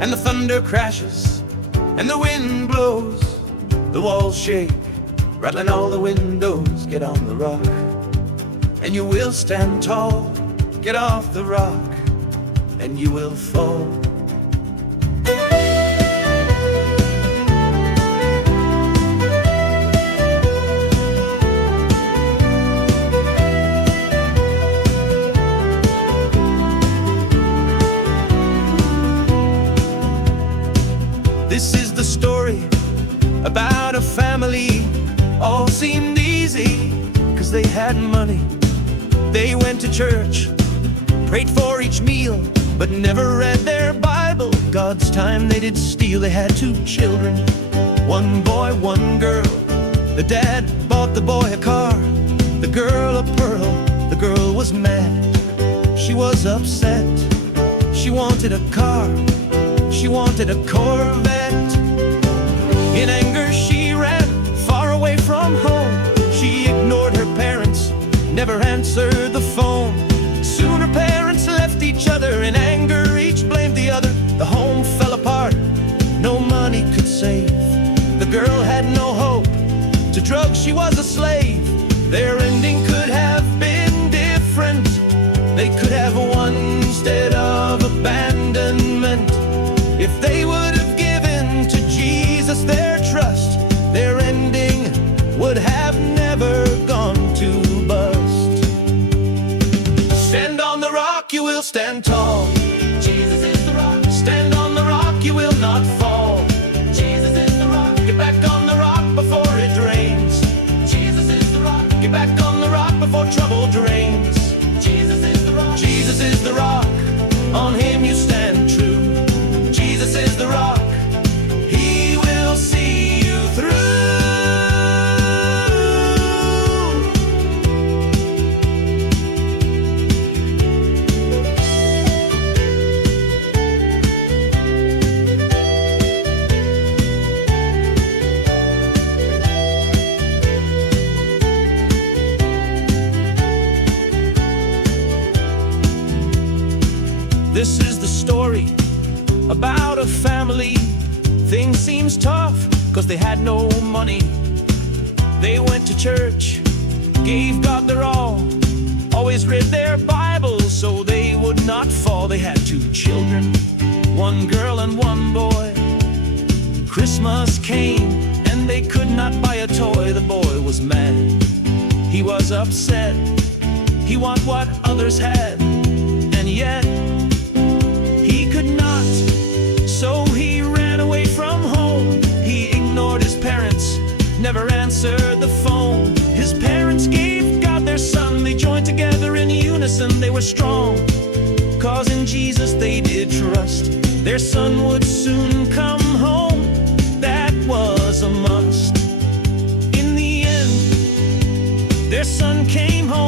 and the thunder crashes, and the wind blows. The walls shake, rattling all the windows. Get on the rock, and you will stand tall. Get off the rock, and you will fall. This is the story about a family. All seemed easy, 'cause they had money. They went to church, prayed for each meal, but never read their Bible. God's time they did steal. They had 2 children, 1 boy, 1 girl. The dad bought the boy a car, the girl a pearl. The girl was mad, she was upset. She wanted a car, she wanted a Corvette. In anger she ran far away from home. She ignored her parents, never answered the phone. Soon her parents left each other. In anger each blamed the other. The home fell apart, no money could save. The girl had no hope, to drugs she was a slave. Their ending could have been different. They could have won instead of abandonment. If they would have given to Jesus their trust, their ending would have never gone to bust. Stand on the rock, you will stand tall. Jesus is the rock. Stand on the rock, you will not fall. Jesus is the rock. Get back on the rock before it rains. Jesus is the rock. Get back on the rock before trouble drains. Jesus is the rock. Jesus is the rock. On him you stand true. Jesus is the rock. He will see you through. This is the story about a family. Things seems tough, 'cause they had no money. They went to church, gave God their all, always read their Bibles so they would not fall. They had 2 children, 1 girl and 1 boy. Christmas came and they could not buy a toy. The boy was mad, he was upset. He wanted what others had, and yet he could not. So he ran away from home. He ignored his parents, never answered the phone. His parents gave God their son. They joined together in unison. They were strong, 'cause in Jesus they did trust. Their son would soon come home. That was a must. In the end, their son came home.